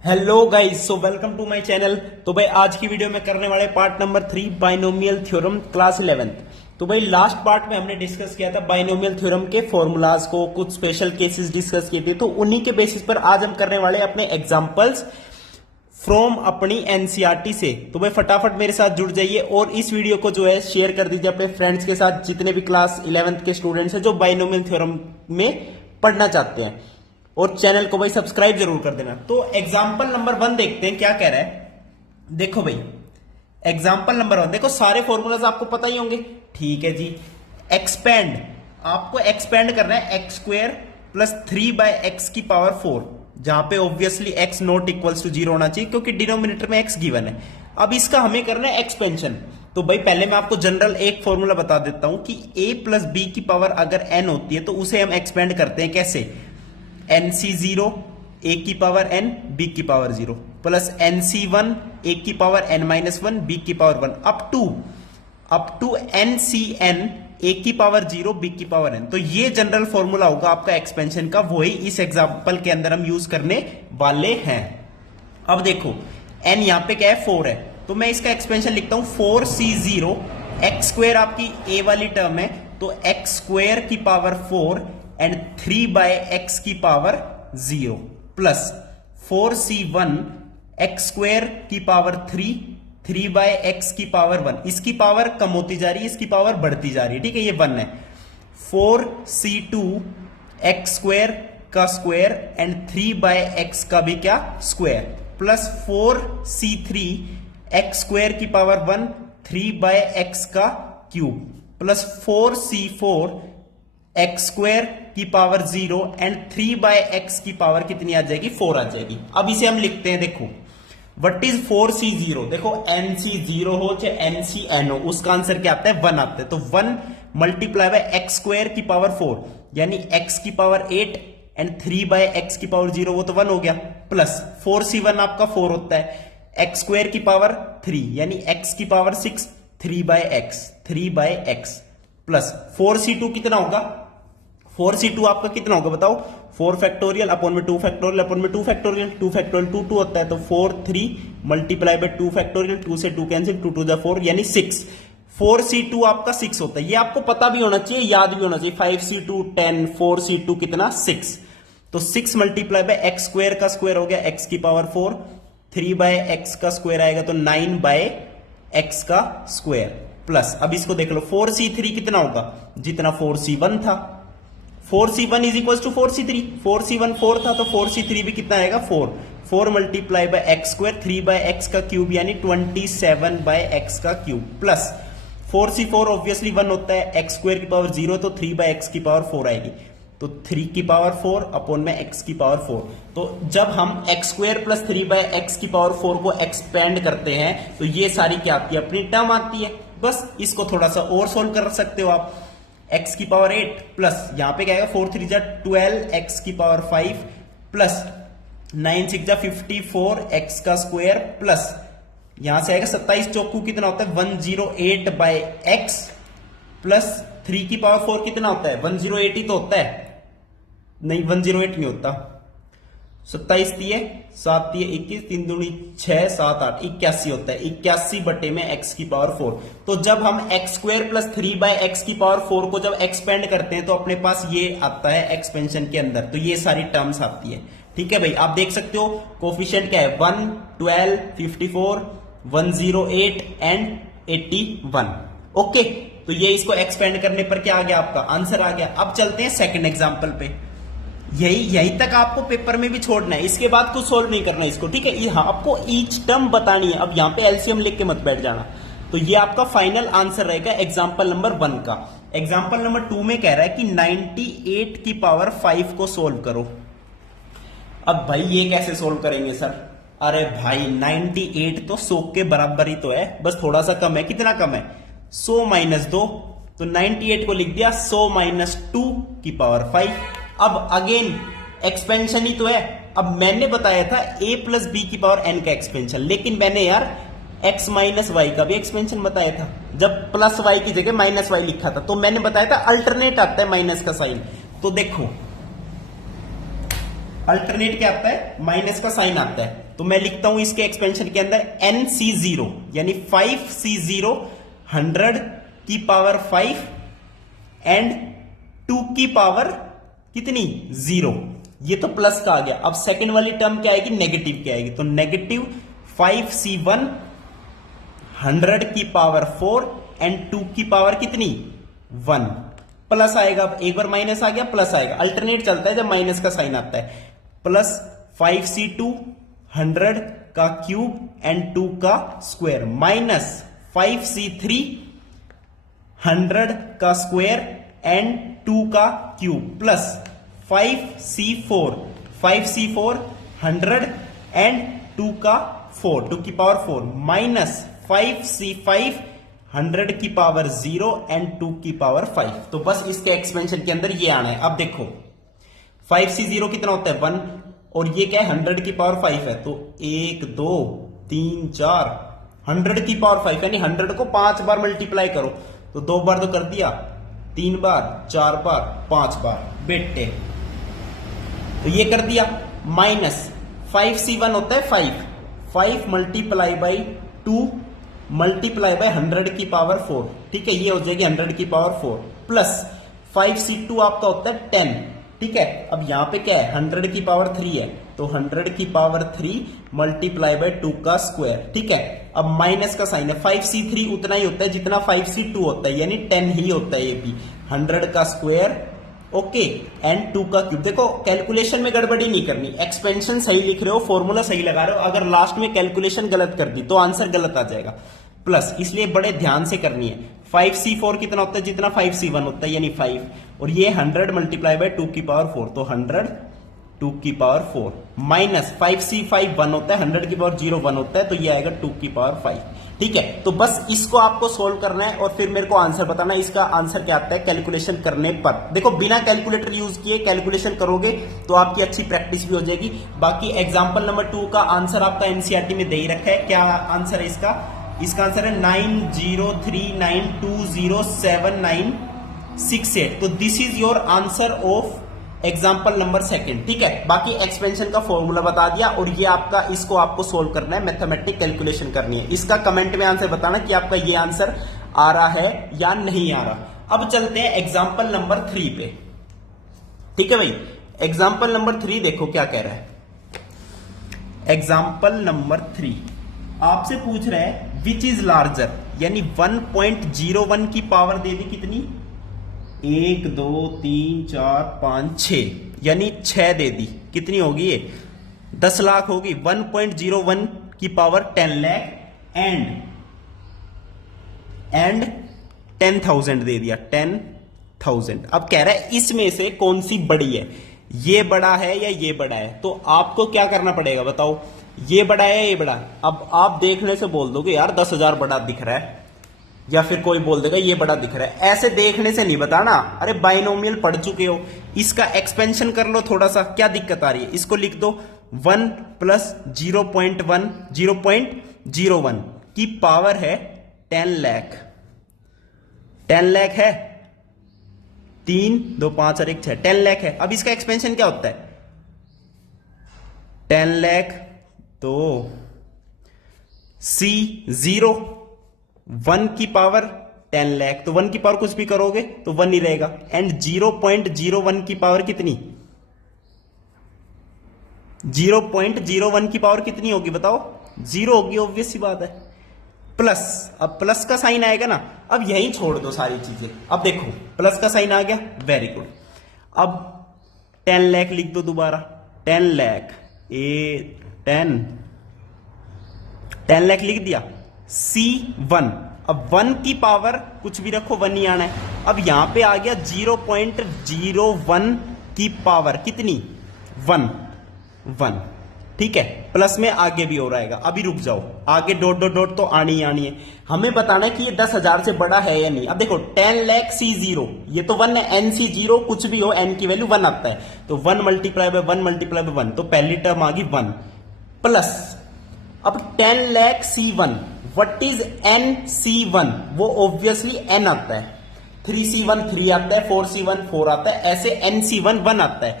Hello guys, so welcome to my channel. तो भाई आज की वीडियो में करने वाले part number 3 binomial theorem class 11th। तो भाई लास्ट पार्ट में हमने डिस्कस किया था बाइनोमियल थ्योरम के फॉर्मूलाज को, कुछ स्पेशल केसेस डिस्कस किए थे। तो उन्हीं के बेसिस पर आज हम करने वाले अपने एग्जांपल्स फ्रॉम अपनी एनसीईआरटी से। तो भाई फटाफट मेरे साथ जुड़ जाइए और इस वीडियो को जो है शेयर कर दीजिए अपने फ्रेंड्स के साथ, जितने भी क्लास 11th के स्टूडेंट्स हैं जो बाइनोमियल थ्योरम में पढ़ना चाहते हैं। और चैनल को भाई सब्सक्राइब जरूर कर देना। तो एग्जाम्पल नंबर 1 देखते हैं क्या कह रहा है। देखो भाई एग्जाम्पल नंबर 1, देखो सारे फॉर्मूलाज आपको पता ही होंगे, ठीक है जी। एक्सपेंड, आपको एक्सपेंड करना है एक्स स्क्वायर प्लस 3/x की पावर 4, जहां पे obviously x not equals to 0 होना चाहिए क्योंकि डिनोमिनेटर में x गिवन है। अब इसका हमें करना है एक्सपेंशन। तो भाई पहले मैं आपको जनरल एक फॉर्मूला बता देता हूं कि a प्लस बी की पावर अगर n होती है तो उसे हम एक्सपेंड करते हैं कैसे, nc0 a की पावर n b की पावर 0 प्लस nc1 a की पावर n-1 b की power 1 up to ncn a की पावर 0 b की पावर n। तो ये जनरल फॉर्मूला होगा आपका एक्सपेंशन का, वही इस एग्जांपल के अंदर हम यूज करने वाले हैं। अब देखो n यहां पे क्या है, 4 है, तो मैं इसका एक्सपेंशन लिखता हूं 4c0 x स्क्वायर आपकी a वाली टर्म है, तो x स्क्वायर की पावर 4 एंड 3/x की power 0 plus 4c1 x square की पावर 3/x की पावर 1। इसकी पावर कम होती जा रही है, इसकी पावर बढ़ती जा रही है, ठीक है, ये 1 है। 4c2 x स्क्वायर का स्क्वायर एंड 3/x का भी क्या square plus 4c3 x square की पावर 1 3/x का cube plus 4c4 x square की पावर 0 एंड 3/x की पावर कितनी आ जाएगी, 4 आ जाएगी। अब इसे हम लिखते हैं, देखो व्हाट इज 4c0, देखो nc0 हो चाहे ncn हो, उसका आंसर क्या आता है, 1 आता है। तो 1 मल्टीप्लाई बाय x स्क्वायर की पावर 4 यानी x की पावर 8 एंड 3/x की पावर 0, वो तो 1 हो गया, प्लस 4c1 आपका 4 होता है, x स्क्वायर की पावर 3 यानी x की पावर 6 3/x प्लस 4c2 कितना होगा, 4c2 आपका कितना होगा बताओ, 4 फैक्टोरियल अपॉन में 2 फैक्टोरियल अपॉन में 2 फैक्टोरियल, 2 फैक्टोरियल 2 2 होता है, तो 4 3 मल्टीप्लाई बाय 2 फैक्टोरियल, 2 से 2 कैंसिल, 2 2 4 यानी 6। 4c2 आपका 6 होता है, ये आपको पता भी होना चाहिए, याद भी होना चाहिए। 5c2 10, 4c2 कितना 6, तो 6 मल्टीप्लाई बाय एक्स स्क्वायर का स्क्वायर हो गया x की पावर 4, 3/x का स्क्वायर आएगा तो 9/x का स्क्वायर प्लस, अब इसको देख लो 4c3 कितना होगा, जितना 4c1 था, 4c1 is equal to 4c3, 4c1 4 था तो 4c3 भी कितना आएगा 4, 4 multiply by x square 3/x का क्यूब यानी 27/x का क्यूब प्लस 4c4 ऑब्वियसली 1 होता है, एक्स स्क्वायर की पावर 0 तो 3/x की पावर 4 आएगी, तो 3 की पावर 4 अपॉन में x की पावर 4। तो जब हम x स्क्वायर प्लस 3/x की पावर 4 को एक्सपेंड करते हैं तो ये सारी क्या आती है, अपनी टर्म आती है। बस इसको थोड़ा सा और सोल्व कर सकते हो आप, x की पावर 8 प्लस यहां पे क्या आएगा 4 3 12 x की पावर 5 प्लस 9 6 54 x का स्क्वायर प्लस यहां से आएगा 27 चौकू कितना होता है 108/x प्लस 3 की पावर 4 कितना होता है 108 ही तो होता है, नहीं 108 नहीं होता, 27 दिए 7 दिए 21 3 दूनी 6 7 8 81 होता है, 81 बटे में x की पावर 4। तो जब हम x स्क्वायर प्लस 3/x की पावर 4 को जब एक्सपेंड करते हैं तो अपने पास ये आता है एक्सपेंशन के अंदर, तो ये सारी टर्म्स आती है, ठीक है भाई। आप देख सकते हो कोफिशिएंट क्या है 1 12 54 108 एंड 81, ओके। तो ये इसको एक्सपेंड करने पर क्या आ गया, आपका आंसर आ गया। अब चलते हैं सेकंड एग्जांपल पे, यही तक आपको पेपर में भी छोड़ना है, इसके बाद कुछ सोल्व नहीं करना इसको, ठीक है। यहाँ आपको ईच टर्म बतानी है, अब यहाँ पे एलसीएम लिख के मत बैठ जाना। तो ये आपका फाइनल आंसर रहेगा एग्जांपल नंबर 1 का। एग्जांपल नंबर 2 में कह रहा है कि 98 की पावर 5 को सोल्व करो। अब भाई ये कैसे सोल्व करेंगे सर, अरे भाई 98 तो 100 के बराबर ही तो है, बस थोड़ा सा कम है, कितना कम है 100 माइनस 2, तो 98 को लिख दिया 100 माइनस 2 की पावर 5। अब अगेन एक्सपेंशन ही तो है, अब मैंने बताया था a प्लस बी की पावर n का एक्सपेंशन, लेकिन मैंने यार x माइनस वाई का भी एक्सपेंशन बताया था, जब प्लस वाई की जगह माइनस वाई लिखा था, तो मैंने बताया था अल्टरनेट आता है माइनस का साइन। तो देखो अल्टरनेट क्या आता है, माइनस का साइन आता है। तो मैं लिखता हूं इसके एक्सपेंशन के अंदर NC0 यानी 5C0 100 की पावर 5 एंड 2 की पावर कितनी 0। ये तो प्लस का आ गया। अब सेकंड वाली टर्म क्या आएगी, नेगेटिव की आएगी। तो नेगेटिव 5C1 100 की पावर 4 एंड 2 की पावर कितनी 1 प्लस आएगा। अब एक बार माइनस आ गया प्लस आएगा, अल्टरनेट चलता है जब माइनस का साइन आता है। प्लस 5C2 100 का क्यूब एंड 2 का स्क्वायर माइनस 5C3 100 का स्क्वायर एंड 2 का क्यूब प्लस 5C4 100 एंड 2 का 4 2 की पावर 4 माइनस 5C5 100 की पावर 0 एंड 2 की पावर 5। तो बस इसके एक्सपेंशन के अंदर ये आना है। अब देखो 5C0 कितना होता है 1 और ये क्या है 100 की पावर 5 है। तो 1 2 3 4 100 की पावर 5 यानी 100 को 5 बार मल्टीप्लाई करो। तो 2 बार तो कर दिया, 3 बार 4 बार 5 बार बेटे, तो ये कर दिया। माइनस 5C1 होता है 5 मल्टीप्लाई बाई 2 मल्टीप्लाई बाय 100 की पावर 4, ठीक है, ये हो जाएगी 100 की पावर 4 प्लस 5C2 आपका होता है 10, ठीक है। अब यहां पे क्या है 100 की पावर 3 है, तो 100 की पावर 3 मल्टीप्लाई बाय 2 का स्क्वायर, ठीक है। अब माइनस का साइन है, 5C3 उतना ही होता है जितना 5C2 होता है यानी 10 ही होता है ये भी, 100 का स्क्वायर ओके एंड 2 का क्यूब। देखो कैलकुलेशन में गड़बड़ी नहीं करनी, एक्सपेंशन सही लिख रहे हो, फॉर्मूला सही लगा रहे हो, अगर लास्ट में कैलकुलेशन गलत कर दी तो आंसर गलत आ जाएगा। प्लस इसलिए बड़े ध्यान से करनी है। 5C4 कितना होता है जितना 5C1 होता है यानी 5 और ये 100 मल्टीप्लाई बाय 2 की पावर 4 तो 100 2 की पावर 4 माइनस 5C5 1 होता है 100 की पावर 0 1 होता है तो ये आएगा 2 की पावर 5, ठीक है। तो बस इसको आपको सोल्व करना है और फिर मेरे को आंसर बताना है इसका आंसर क्या आता है कैलकुलेशन करने पर। देखो बिना कैलकुलेटर यूज किए कैलकुलेशन करोगे तो आपकी अच्छी प्रैक्टिस भी हो जाएगी। बाकी एग्जांपल नंबर 2 का आंसर आपका एनसीईआरटी में दे ही रखा है। क्या आंसर है इसका आंसर है 9039207968। तो this is your answer of example number 2, ठीक है। बाकी एक्सपेंशन का फॉर्मूला बता दिया और ये आपका इसको आपको सोल्व करना है, मैथमेटिक कैलकुलेशन करनी है। इसका कमेंट में आंसर बताना कि आपका ये आंसर आ रहा है या नहीं आ रहा। अब चलते हैं एग्जाम्पल नंबर 3 पे, ठीक है भाई। एग्जाम्पल नंबर 3 देखो क्या कह रहा है। एग्जाम्पल नंबर 3 आपसे पूछ रहा है विच इज लार्जर, यानी 1.01 की पावर दे दी कितनी 1 2 3 4 5 6 यानी 6 दे दी, कितनी होगी ये 10 लाख होगी। 1.01 की पावर 10 लाख एंड 10,000 दे दिया 10,000। अब कह रहा है इसमें से कौन सी बड़ी है, ये बड़ा है या ये बड़ा है। तो आपको क्या करना पड़ेगा बताओ, ये बड़ा है या ये बड़ा है। अब आप देखने से बोल दोगे यार 10,000 बड़ा दिख रहा है, या फिर कोई बोल देगा ये बड़ा दिख रहा है। ऐसे देखने से नहीं बताना, अरे बाइनोमियल पढ़ चुके हो, इसका एक्सपेंशन कर लो थोड़ा सा, क्या दिक्कत आ रही है। इसको लिख दो 1 प्लस 0.01 की पावर है 10 लाख। 10 लाख है 3 2 5 और 1 6 10 लाख है। अब इसका एक्सपेंशन क्या होता है 10 लाख तो C0 1 की पावर 10 लाख, तो 1 की पावर कुछ भी करोगे तो 1 ही रहेगा एंड 0.01 की पावर कितनी 0.01 की पावर कितनी होगी बताओ 0 होगी, ऑब्वियस सी बात है। प्लस, अब प्लस का साइन आएगा ना, अब यहीं छोड़ दो सारी चीजें। अब देखो प्लस का साइन आ गया, वेरी गुड। अब 10 लाख लिख दो दोबारा, 10 लाख 10 लाख लिख दिया। C1, अब 1 की पावर कुछ भी रखो 1 ही आना है। अब यहां पे आ गया 0.01 की पावर कितनी 1, ठीक है। प्लस में आगे भी हो रहेगा, अभी रुक जाओ, आगे डॉट डॉट डॉट तो आनी ही आनी है। हमें बताना है कि ये 10,000 से बड़ा है या नहीं। अब देखो 10 लाख C0, ये तो 1 है, NC0 कुछ भी हो n की वैल्यू 1 आता है, तो 1 मल्टीप्लाई बाय 1 मल्टीप्लाई बाय 1, तो पहली टर्म आ गई 1 प्लस। अब 10 lakh C1, what is NC1, वो ऑब्वियसली n आता है, 3C1 3 आता है, 4C1 4 आता है, ऐसे NC1 1 आता है।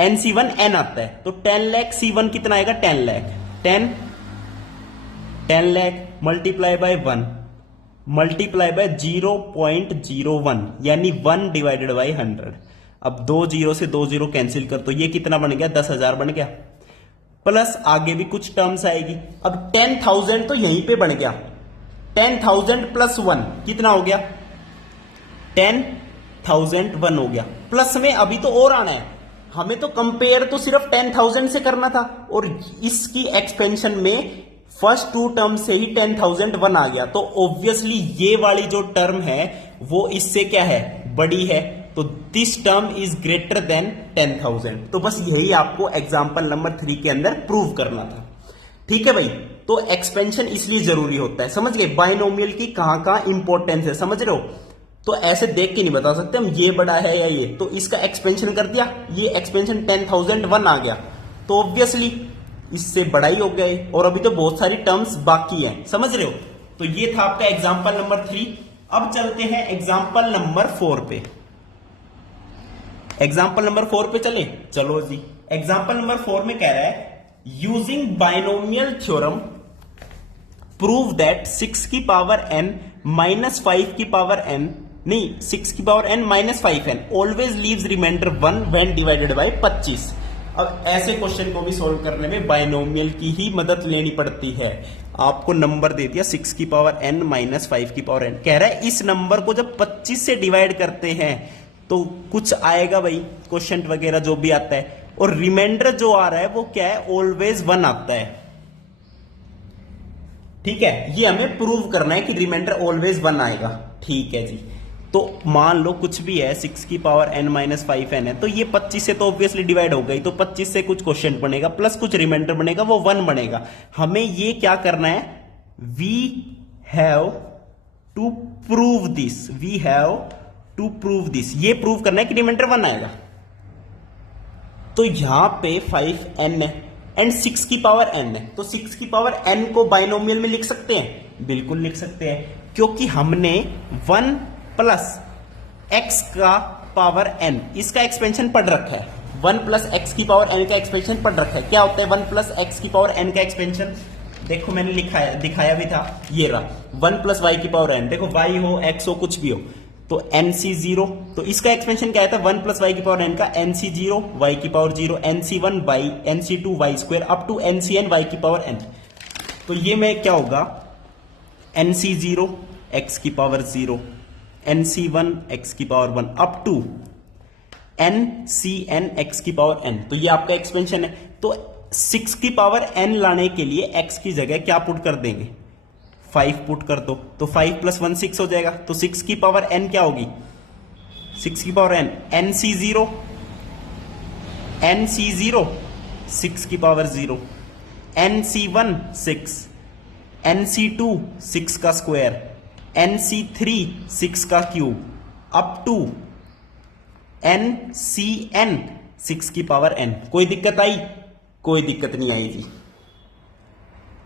NC1 n आता है तो 10 लाख C1 कितना आएगा 10 lakh 10 lakh multiply by 1 multiply by 0.01 यानी 1 डिवाइडेड बाय 100। अब 2 जीरो से 2 जीरो कैंसिल कर तो ये कितना बन गया 10,000 बन गया, प्लस आगे भी कुछ टर्म्स आएगी। अब 10,000 तो यहीं पे बन गया, 10,000 प्लस 1 कितना हो गया 10,001 हो गया। प्लस में अभी तो और आना है, हमें तो कंपेयर तो सिर्फ 10,000 से करना था और इसकी एक्सपेंशन में फर्स्ट टू टर्म से ही 10,001 आ गया, तो ऑब्वियसली ये वाली जो टर्म है वो इससे क्या है बड़ी है, तो this term is greater than 10,000। तो बस यही आपको एग्जांपल नंबर 3 के अंदर प्रूव करना था। ठीक है भाई, तो एक्सपेंशन इसलिए जरूरी होता है, समझ गए बाइनोमियल की कहां कहां इंपॉर्टेंस है, समझ रहे हो। तो ऐसे देख के नहीं बता सकते हम ये बड़ा है या ये, तो इसका एक्सपेंशन कर दिया, ये एक्सपेंशन 10,001 आ गया तो ऑब्वियसली इससे बड़ा ही हो गया है, और अभी तो बहुत सारी टर्म्स बाकी हैं, समझ रहे हो। तो ये था आपका एग्जांपल नंबर 3। अब चलते हैं एग्जांपल नंबर 4 पे। एग्जांपल नंबर 4 पे चलो जी। एग्जांपल नंबर 4 में कह रहा है using binomial theorem prove that 6 की पावर n माइनस 5 की पावर n नहीं 6 की power n minus 5n always leaves remainder 1 when divided by 25। अब ऐसे क्वेश्चन को भी सोल्व करने में बाइनोमियल की ही मदद लेनी पड़ती है। आपको नंबर दे दिया 6 की पावर n माइनस 5 की पावर n, कह रहा है इस नंबर को जब 25 से डिवाइड करते हैं तो कुछ आएगा भाई क्वेश्चन वगैरह जो भी आता है, और रिमाइंडर जो आ रहा है वो क्या है ऑलवेज 1 आता है। ठीक है, ये हमें प्रूव करना है कि रिमाइंडर ऑलवेज 1 आएगा। ठीक है जी, तो मान लो कुछ भी है 6 की पावर n माइनस 5n है, तो ये 25 से तो ऑब्वियसली डिवाइड हो गई, तो 25 से कुछ क्वेश्चन बनेगा प्लस कुछ रिमाइंडर बनेगा वो 1 बनेगा। हमें ये क्या करना है, we have to prove this, we have to prove this, ये प्रूव करना है कि रिमाइंडर 1 आएगा। तो यहां पे 5n है एंड 6 की पावर n है, तो 6 की पावर n को बाइनोमियल में लिख सकते हैं, बिल्कुल लिख सकते हैं, क्योंकि हमने 1 प्लस x का पावर n इसका एक्सपेंशन पढ़ रखा है, 1 प्लस x की पावर n का एक्सपेंशन पढ़ रखा है। क्या होता है 1 प्लस x की पावर n का एक्सपेंशन, देखो मैंने दिखाया भी था, ये रहा 1 प्लस y की पावर n, देखो y हो x हो कुछ भी हो तो NC0, तो इसका एक्सपेंशन क्या था 1 प्लस y की पावर n का NC0 y की power 0 NC1 y NC2 y square up to NCn y की पावर n। तो ये में क्या होगा NC0 x की पावर 0 NC1 x की power 1 up to NCn x की पावर n। तो ये आपका एक्सपेंशन है। तो 6 की पावर n लाने के लिए x की जगह क्या पुट कर देंगे 5 पुट कर दो, तो 5 प्लस 1 6 हो जाएगा। तो 6 की पावर n क्या होगी 6 की पावर n NC0 6 की पावर 0 NC1 6 NC2 6 का स्क्वायर NC3 6 का क्यूब अप टू NCn 6 की पावर n। कोई दिक्कत आई, कोई दिक्कत नहीं आई जी।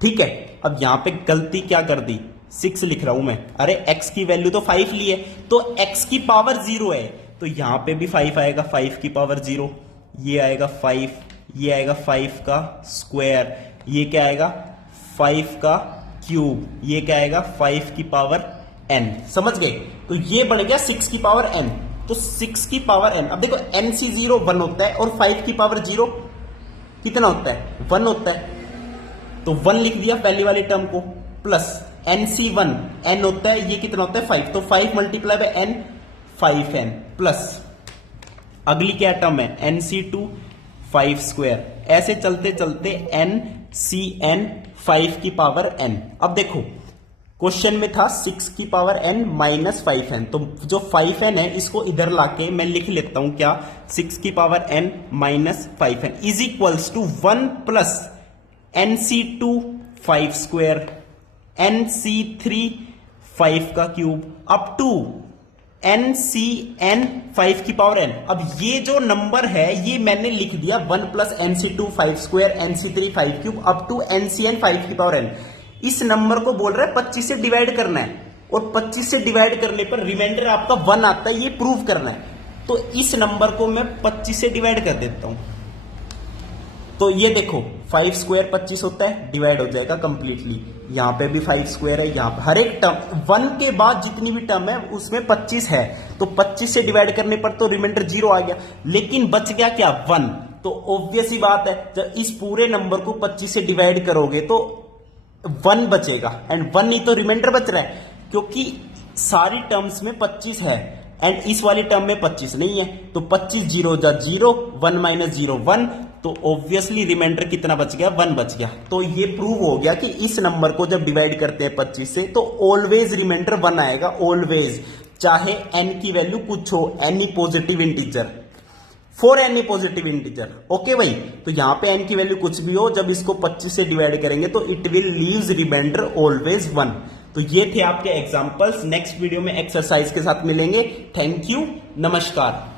ठीक है, अब यहां पे गलती क्या कर दी 6 लिख रहा हूं मैं, अरे x की वैल्यू तो 5 ली है, तो x की पावर 0 है तो यहां पे भी 5 आएगा, 5 की पावर 0, ये आएगा 5, ये आएगा 5 का स्क्वायर, ये क्या आएगा 5 का क्यूब, ये क्या आएगा 5 की पावर n। समझ गए, तो ये बन गया 6 की पावर n। तो 6 की पावर n, अब देखो NC0 1 होता है और 5 की पावर 0 कितना होता है 1 होता है, तो 1 लिख दिया पहली वाली टर्म को, प्लस NC1 n होता है, ये कितना होता है 5, तो 5 multiply by n 5n plus अगली क्या टर्म है NC2 5 स्क्वायर, ऐसे चलते चलते NCn 5 की पावर n। अब देखो क्वेश्चन में था 6 की पावर n माइनस 5n, तो जो 5n है इसको इधर लाके मैं लिख लेता हूं क्या 6 की power n minus 5n is equals to 1 plus NC2 5 square NC3 5 का क्यूब अप टू NCn 5 की पावर n। अब ये जो नंबर है ये मैंने लिख दिया 1 plus NC2 5 square NC3 5 cube up to NCn 5 की पावर n। इस नंबर को बोल रहा है 25 से डिवाइड करना है, और 25 से डिवाइड करने पर रिमाइंडर आपका 1 आता है, ये प्रूव करना है। तो इस नंबर को मैं 25 से डिवाइड कर देता हूं, तो ये देखो 5 स्क्वायर 25 होता है, डिवाइड हो जाएगा कंप्लीटली। यहाँ पे भी 5 स्क्वायर है, यहाँ पे हर एक टर्म 1 के बाद जितनी भी टर्म है उसमें 25 है, तो 25 से डिवाइड करने पर तो रिमाइंडर 0 आ गया, लेकिन बच गया क्या 1। तो ऑब्वियस ही बात है, जब इस पूरे नंबर को 25 से डिवाइड करोगे तो 1 बचेगा, एंड 1 ही तो रिमाइंडर बच रहा है, क्योंकि सारी टर्म्स में 25 है एंड इस वाली टर्म में 25 नहीं है, तो 25 0 जा 0, 1 माइनस 0 1, तो ऑब्वियसली रिमाइंडर कितना बच गया 1 बच गया। तो ये प्रूव हो गया कि इस नंबर को जब डिवाइड करते हैं 25 से तो ऑलवेज रिमाइंडर 1 आएगा, ऑलवेज, चाहे n की वैल्यू कुछ हो, any positive integer, for any positive integer. Okay भाई, तो यहां पे n की वैल्यू कुछ भी हो, जब इसको 25 से डिवाइड करेंगे तो it will leaves remainder always 1। तो ये थे आपके एग्जांपल्स, नेक्स्ट वीडियो में एक्सरसाइज के साथ मिलेंगे। थैंक यू, नमस्कार।